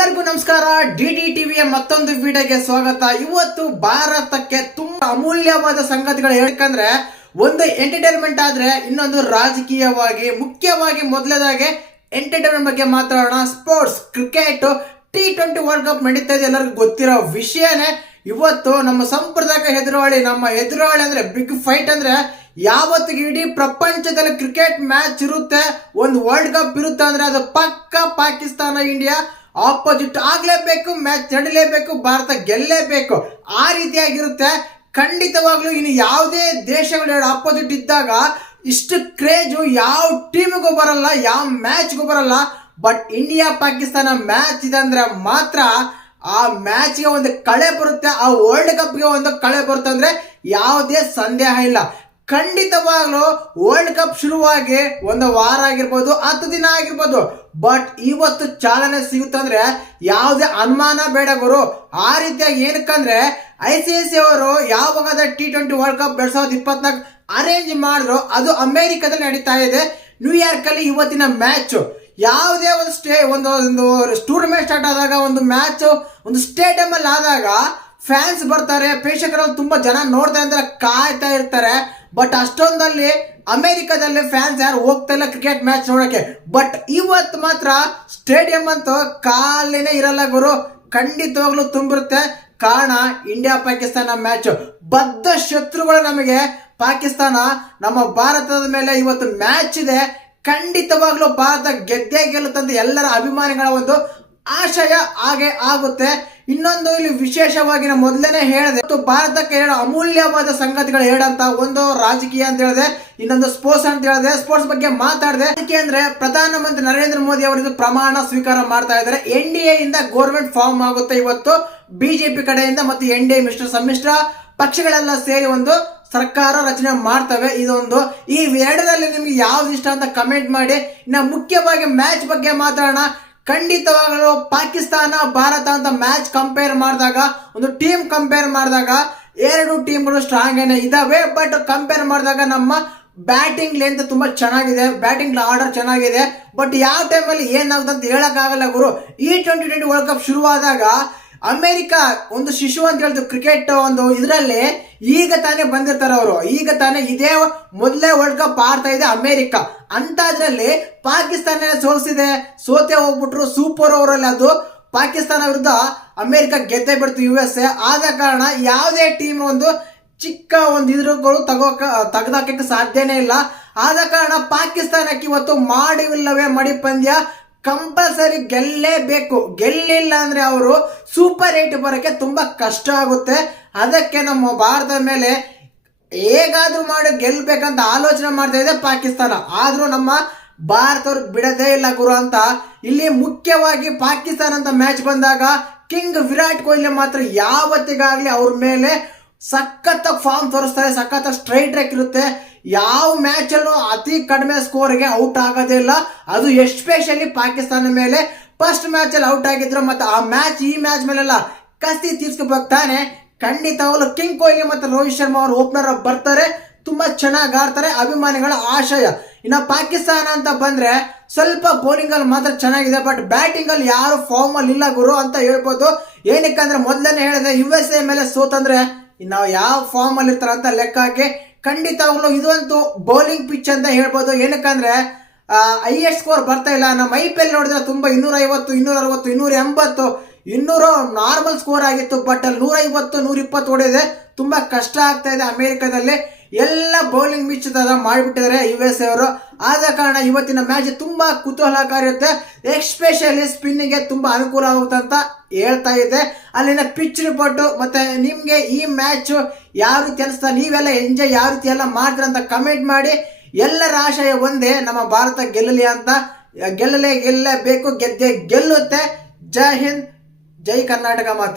ಎಲ್ಲರಿಗೂ ನಮಸ್ಕಾರ. D D ಟಿವಿಯ ಮತ್ತೊಂದು ವಿಡಿಯೋಗೆ ಸ್ವಾಗತ. ಇವತ್ತು ಭಾರತಕ್ಕೆ ತುಂಬಾ ಅಮೂಲ್ಯವಾದ ಸಂಗತಿಗಳು ಹೇಳ್ಕಂದ್ರೆ ಒಂದು ಎಂಟರ್ಟೈನ್ಮೆಂಟ್ ಆದ್ರೆ ಇನ್ನೊಂದು ರಾಜಕೀಯವಾಗಿ, ಮುಖ್ಯವಾಗಿ ಮೊದಲನೇದಾಗಿ ಎಂಟರ್ಟೈನ್ಮೆಂಟ್ ಬಗ್ಗೆ ಮಾತಾಡೋಣ. Sports cricket T twenty world cup ನಡೀತಾ ಇದೆ. ಎಲ್ಲರಿಗೂ ಗೊತ್ತಿರೋ ವಿಷಯನೇ ಇವತ್ತು ನಮ್ಮ ಸಂಪ್ರದಾಯ ಎದುರಾಳಿ, ನಮ್ಮ ಎದುರಾಳಿ ಅಂದ್ರೆ ಬಿಗ್ ಫೈಟ್ ಅಂದ್ರೆ ಯಾವತ್ತಿಗೆ ಇಡೀ ಪ್ರಪಂಚದಲ್ಲಿ ಕ್ರಿಕೆಟ್ ಮ್ಯಾಚ್ ಇರುತ್ತೆ. ಒಂದು ವರ್ಲ್ಡ್ ಕಪ್ ಇರುತ್ತೆ ಅಂದ್ರೆ ಅದು ಪಕ್ಕ ಪಾಕಿಸ್ತಾನ ಇಂಡಿಯಾ ಆಪೋಸಿಟ್ ಆಗ್ಲೇಬೇಕು ಮ್ಯಾಚ್ ನಡೀಲೇಬೇಕು, ಭಾರತ ಗೆಲ್ಲಲೇಬೇಕು ಆ ರೀತಿಯಾಗಿರುತ್ತೆ. ಖಂಡಿತವಾಗ್ಲೂ ಇನ್ನು ಯಾವುದೇ ದೇಶಗಳು ಆಪೋಸಿಟ್ ಇದ್ದಾಗ ಇಷ್ಟು ಕ್ರೇಜು ಯಾವ ಟೀಮಿಗೂ ಬರಲ್ಲ, ಯಾವ ಮ್ಯಾಚ್ಗೂ ಬರಲ್ಲ. ಬಟ್ ಇಂಡಿಯಾ ಪಾಕಿಸ್ತಾನ ಮ್ಯಾಚ್ ಇದೆ ಅಂದ್ರೆ ಮಾತ್ರ ಆ ಮ್ಯಾಚ್ಗೆ ಒಂದು ಕಳೆ ಬರುತ್ತೆ, ಆ ವರ್ಲ್ಡ್ ಕಪ್ಗೆ ಒಂದು ಕಳೆ ಬರುತ್ತೆ ಅಂದ್ರೆ ಯಾವುದೇ ಸಂದೇಹ ಇಲ್ಲ. ಖಂಡಿತವಾಗ್ಲೂ ವರ್ಲ್ಡ್ ಕಪ್ ಶುರುವಾಗಿ ಒಂದು ವಾರ ಆಗಿರ್ಬೋದು, ಹತ್ತು ದಿನ ಆಗಿರ್ಬೋದು. ಬಟ್ ಇವತ್ತು ಚಾಲನೆ ಸಿಗುತ್ತಂದ್ರೆ ಯಾವುದೇ ಅನುಮಾನ ಬೇಡ ಗುರು. ಆ ರೀತಿಯಾಗಿ ಏನಕ್ಕಂದ್ರೆ ಐ ಸಿ ಐ ಸಿ ಅವರು ಯಾವಾಗ ಟಿ ಟ್ವೆಂಟಿ ವರ್ಲ್ಡ್ ಕಪ್ ಎರಡ್ ಸಾವಿರದ ಇಪ್ಪತ್ನಾಲ್ಕು ಅರೇಂಜ್ ಮಾಡಿದ್ರು. ಅದು ಅಮೆರಿಕದಲ್ಲಿ ನಡೀತಾ ಇದೆ. ನ್ಯೂಯಾರ್ಕ್ ಅಲ್ಲಿ ಇವತ್ತಿನ ಮ್ಯಾಚ್ ಯಾವುದೇ ಒಂದು ಸ್ಟೇ ಒಂದು ಒಂದು ಟೂರ್ನಮೆಂಟ್ ಸ್ಟಾರ್ಟ್ ಆದಾಗ, ಒಂದು ಮ್ಯಾಚ್ ಒಂದು ಸ್ಟೇಡಿಯಂ ಅಲ್ಲಿ ಆದಾಗ ಫ್ಯಾನ್ಸ್ ಬರ್ತಾರೆ, ಪ್ರೇಕ್ಷಕರಲ್ಲಿ ತುಂಬಾ ಜನ ನೋಡ್ತಾ ಇದ್ದಾರೆ ಕಾಯ್ತಾ ಇರ್ತಾರೆ. ಬಟ್ ಅಷ್ಟೊಂದಲ್ಲಿ ಅಮೆರಿಕದಲ್ಲಿ ಫ್ಯಾನ್ಸ್ ಯಾರು ಹೋಗ್ತಾ ಇಲ್ಲ ಕ್ರಿಕೆಟ್ ಮ್ಯಾಚ್ ನೋಡಕ್ಕೆ. ಬಟ್ ಇವತ್ತು ಮಾತ್ರ ಸ್ಟೇಡಿಯಂ ಅಂತೂ ಕಾಲಿನೇ ಇರಲ್ಲ ಗುರು. ಖಂಡಿತವಾಗ್ಲೂ ತುಂಬಿರುತ್ತೆ. ಕಾರಣ ಇಂಡಿಯಾ ಪಾಕಿಸ್ತಾನ ಮ್ಯಾಚ್ ಬದ್ಧ ಶತ್ರುಗಳು ನಮಗೆ ಪಾಕಿಸ್ತಾನ, ನಮ್ಮ ಭಾರತದ ಮೇಲೆ ಇವತ್ತು ಮ್ಯಾಚ್ ಇದೆ. ಖಂಡಿತವಾಗ್ಲೂ ಭಾರತ ಗೆದ್ದೇ ಗೆಲ್ಲುತ್ತಂತ ಎಲ್ಲರ ಅಭಿಮಾನಿಗಳ ಒಂದು ಆಶಯ ಹಾಗೆ ಆಗುತ್ತೆ. ಇನ್ನೊಂದು ಇಲ್ಲಿ ವಿಶೇಷವಾಗಿ ನಾನು ಮೊದಲನೇ ಹೇಳಿದೆ, ಮತ್ತು ಭಾರತಕ್ಕೆ ಎರಡು ಅಮೂಲ್ಯವಾದ ಸಂಗತಿಗಳು ಹೇಳಂತ ಒಂದು ರಾಜಕೀಯ ಅಂತ ಹೇಳಿದೆ, ಇನ್ನೊಂದು ಸ್ಪೋರ್ಟ್ಸ್ ಅಂತ ಹೇಳಿದೆ ಸ್ಪೋರ್ಟ್ಸ್ ಬಗ್ಗೆ ಮಾತಾಡಿದೆ. ಅದಕ್ಕೆ ಅಂದ್ರೆ ಪ್ರಧಾನಮಂತ್ರಿ ನರೇಂದ್ರ ಮೋದಿ ಅವರಿಂದ ಪ್ರಮಾಣ ಸ್ವೀಕಾರ ಮಾಡ್ತಾ ಇದ್ದಾರೆ. ಎನ್ ಡಿ ಎ ಇಂದ ಗೋರ್ಮೆಂಟ್ ಫಾರ್ಮ್ ಆಗುತ್ತೆ ಇವತ್ತು ಬಿಜೆಪಿ ಕಡೆಯಿಂದ ಮತ್ತು ಎನ್ ಡಿ ಎ ಮಿಶ್ರ ಸಮ್ಮಿಶ್ರ ಪಕ್ಷಗಳೆಲ್ಲ ಸೇರಿ ಒಂದು ಸರ್ಕಾರ ರಚನೆ ಮಾಡ್ತವೆ. ಇದೊಂದು. ಈ ಎರಡರಲ್ಲಿ ನಿಮ್ಗೆ ಯಾವ್ದು ಇಷ್ಟ ಅಂತ ಕಮೆಂಟ್ ಮಾಡಿ. ಇನ್ನು ಮುಖ್ಯವಾಗಿ ಮ್ಯಾಚ್ ಬಗ್ಗೆ ಮಾತಾಡೋಣ. ಖಂಡಿತವಾಗಲೂ ಪಾಕಿಸ್ತಾನ, ಭಾರತ ಅಂತ ಮ್ಯಾಚ್ ಕಂಪೇರ್ ಮಾಡಿದಾಗ, ಒಂದು ಟೀಮ್ ಕಂಪೇರ್ ಮಾಡಿದಾಗ ಎರಡು ಟೀಮ್ಗಳು ಸ್ಟ್ರಾಂಗ್ ಏನೇ ಇದಾವೆ ಬಟ್ ಕಂಪೇರ್ ಮಾಡಿದಾಗ ನಮ್ಮ ಬ್ಯಾಟಿಂಗ್ ಲೆಂತ್ ತುಂಬಾ ಚೆನ್ನಾಗಿದೆ ಬ್ಯಾಟಿಂಗ್ ಆರ್ಡರ್ ಚೆನ್ನಾಗಿದೆ ಬಟ್ ಯಾವ ಟೈಮಲ್ಲಿ ಏನಾಗುತ್ತೆ ಅಂತ ಹೇಳಕ್ಕಾಗಲ್ಲ ಗುರು. ಈ ಟ್ವೆಂಟಿ ಟ್ವೆಂಟಿ ವರ್ಲ್ಡ್ ಕಪ್ ಶುರುವಾದಾಗ ಅಮೆರಿಕ ಒಂದು ಶಿಶು ಅಂತ ಹೇಳ್ತೀವಿ ಕ್ರಿಕೆಟ್ ಒಂದು ಇದರಲ್ಲಿ ಈಗ ತಾನೇ ಬಂದಿರ್ತಾರೆ ಅವರು. ಈಗ ತಾನೇ ಇದೇ ಮೊದಲೇ ವರ್ಲ್ಡ್ ಕಪ್ ಆಡ್ತಾ ಇದೆ ಅಮೆರಿಕ. ಅಂತದ್ರಲ್ಲಿ ಪಾಕಿಸ್ತಾನ ಸೋಲಿಸಿದೆ? ಸೋತೆ ಹೋಗ್ಬಿಟ್ರು ಸೂಪರ್ ಓವರಲ್ಲಿ ಅದು ಪಾಕಿಸ್ತಾನ ವಿರುದ್ಧ ಅಮೇರಿಕ ಗೆದ್ದೇ ಬಿಡ್ತು ಯು ಎಸ್ ಎ ಆದ ಕಾರಣ ಯಾವುದೇ ಟೀಮ್ ಒಂದು ಚಿಕ್ಕ ಒಂದು ಇದ್ರುಗಳು ತಗೋಕ, ತೆಗೆದಾಕಕ್ಕೆ ಸಾಧ್ಯನೇ ಇಲ್ಲ. ಆದ ಕಾರಣ ಪಾಕಿಸ್ತಾನಕ್ಕೆ ಇವತ್ತು ಮಾಡಿವಿಲ್ಲವೇ ಮಡಿ ಪಂದ್ಯ ಕಂಪಲ್ಸರಿ ಗೆಲ್ಲೇಬೇಕು. ಗೆಲ್ಲಿಲ್ಲ ಅಂದರೆ ಅವರು ಸೂಪರ್ ಏಟ್ ಬರೋಕ್ಕೆ ತುಂಬ ಕಷ್ಟ ಆಗುತ್ತೆ. ಅದಕ್ಕೆ ನಮ್ಮ ಭಾರತದ ಮೇಲೆ ಹೇಗಾದರೂ ಮಾಡಿ ಗೆಲ್ಲಬೇಕಂತ ಆಲೋಚನೆ ಮಾಡ್ತಾ ಇದೆ ಪಾಕಿಸ್ತಾನ. ಆದರೂ ನಮ್ಮ ಭಾರತವ್ರು ಬಿಡದೇ ಇಲ್ಲ ಗುರು ಅಂತ. ಇಲ್ಲಿ ಮುಖ್ಯವಾಗಿ ಪಾಕಿಸ್ತಾನ ಅಂತ ಮ್ಯಾಚ್ ಬಂದಾಗ ಕಿಂಗ್ ವಿರಾಟ್ ಕೊಹ್ಲಿ ಮಾತ್ರ ಯಾವತ್ತಿಗಾಗಲಿ ಅವ್ರ ಮೇಲೆ ಸಖತ್ ಫಾರ್ಮ್ ತೋರಿಸ್ತಾರೆ, ಸಖತ್ ಸ್ಟ್ರೈಟ್ ರ್ಯಾಕ್ ಇರುತ್ತೆ. ಯಾವ ಮ್ಯಾಚ್ ಅಲ್ಲೂ ಅತಿ ಕಡಿಮೆ ಸ್ಕೋರ್ಗೆ ಔಟ್ ಆಗೋದೇ ಇಲ್ಲ. ಅದು ಎಸ್ಪೆಷಲಿ ಪಾಕಿಸ್ತಾನ ಮೇಲೆ ಫಸ್ಟ್ ಮ್ಯಾಚ್ ಅಲ್ಲಿ ಔಟ್ ಆಗಿದ್ರು ಮತ್ತೆ ಆ ಮ್ಯಾಚ್ ಈ ಮ್ಯಾಚ್ ಮೇಲೆಲ್ಲ ಕಸ್ತಿ ಖಂಡಿತ ಖಂಡಿತವಾಗ್ಲು ಕಿಂಗ್ ಕೊಹ್ಲಿ ಮತ್ತು ರೋಹಿತ್ ಶರ್ಮಾ ಅವರು ಓಪನರ್ ಬರ್ತಾರೆ. ತುಂಬಾ ಚೆನ್ನಾಗಿ ಆಡ್ತಾರೆ. ಅಭಿಮಾನಿಗಳ ಆಶಯ. ಇನ್ನು ಪಾಕಿಸ್ತಾನ ಅಂತ ಬಂದ್ರೆ ಸ್ವಲ್ಪ ಬೌಲಿಂಗ್ ಅಲ್ಲಿ ಮಾತ್ರ ಚೆನ್ನಾಗಿದೆ ಬಟ್ ಬ್ಯಾಟಿಂಗ್ ಅಲ್ಲಿ ಯಾರು ಫಾರ್ಮ್ ಅಲ್ಲಿ ಇಲ್ಲ ಗುರು ಅಂತ ಹೇಳ್ಬೋದು. ಏನಕ್ಕಂದ್ರೆ ಮೊದಲನೇ ಹೇಳಿದೆ ಯು ಎಸ್ ಎ ಮೇಲೆ ಸೋತಂದ್ರೆ ನಾವು ಯಾವ ಫಾರ್ಮ್ ಅಲ್ಲಿ ಇರ್ತಾರ ಅಂತ ಲೆಕ್ಕ ಹಾಕಿ ಖಂಡಿತವಾಗ್ಲೂ ಇದೊಂದು ಬೌಲಿಂಗ್ ಪಿಚ್ ಅಂತ ಹೇಳ್ಬೋದು. ಏನಕ್ಕಂದ್ರೆ ಹೈಯೆಸ್ಟ್ ಸ್ಕೋರ್ ಬರ್ತಾ ಇಲ್ಲ. ನಮ್ಮ ಐ ಪಿ ಎಲ್ ನೋಡಿದ್ರೆ ತುಂಬಾ ಇನ್ನೂರ ಐವತ್ತು ಇನ್ನೂರ ಅರವತ್ತು ಇನ್ನೂರ ಎಂಬತ್ತು ಇನ್ನೂರು ನಾರ್ಮಲ್ ಸ್ಕೋರ್ ಆಗಿತ್ತು ಬಟ್ ಅಲ್ಲಿ ನೂರೈವತ್ತು, ನೂರಿಪ್ಪತ್ತು ನೂರ ಇಪ್ಪತ್ತು ಹೊಡೆದೆ ತುಂಬಾ ಕಷ್ಟ ಆಗ್ತಾ ಇದೆ ಅಮೆರಿಕದಲ್ಲಿ. ಎಲ್ಲ ಬೌಲಿಂಗ್ ಮಿಚ್ ಮಾಡಿಬಿಟ್ಟಿದ್ದಾರೆ ಯು ಎಸ್ ಅವರು. ಆದ ಕಾರಣ ಇವತ್ತಿನ ಮ್ಯಾಚ್ ತುಂಬ ಕುತೂಹಲಕಾರಿ ಇರುತ್ತೆ ಎಕ್ಸ್ಪೆಷಲಿ ಸ್ಪಿನ್ನಿಗೆ ತುಂಬ ಅನುಕೂಲ ಆಗುತ್ತೆ ಅಂತ ಹೇಳ್ತಾ ಇದೆ. ಅಲ್ಲಿನ ಪಿಚ್ ರಿಪೋರ್ಟ್ ಮತ್ತೆ ನಿಮಗೆ ಈ ಮ್ಯಾಚ್ ಯಾವ ರೀತಿ ಅನಿಸ್ತಾ ನೀವೆಲ್ಲ ಎಂಜಾಯ್ ಯಾವ ರೀತಿ ಎಲ್ಲ ಮಾಡ್ತೀರ ಅಂತ ಕಮೆಂಟ್ ಮಾಡಿ. ಎಲ್ಲರ ಆಶಯ ಒಂದೇ, ನಮ್ಮ ಭಾರತ ಗೆಲ್ಲಲಿ ಅಂತ. ಗೆಲ್ಲಲೇ ಗೆಲ್ಲಬೇಕು ಗೆದ್ದೆ ಗೆಲ್ಲುತ್ತೆ. ಜೈ ಹಿಂದ್. ಜೈ ಕರ್ನಾಟಕ ಮಾತೆ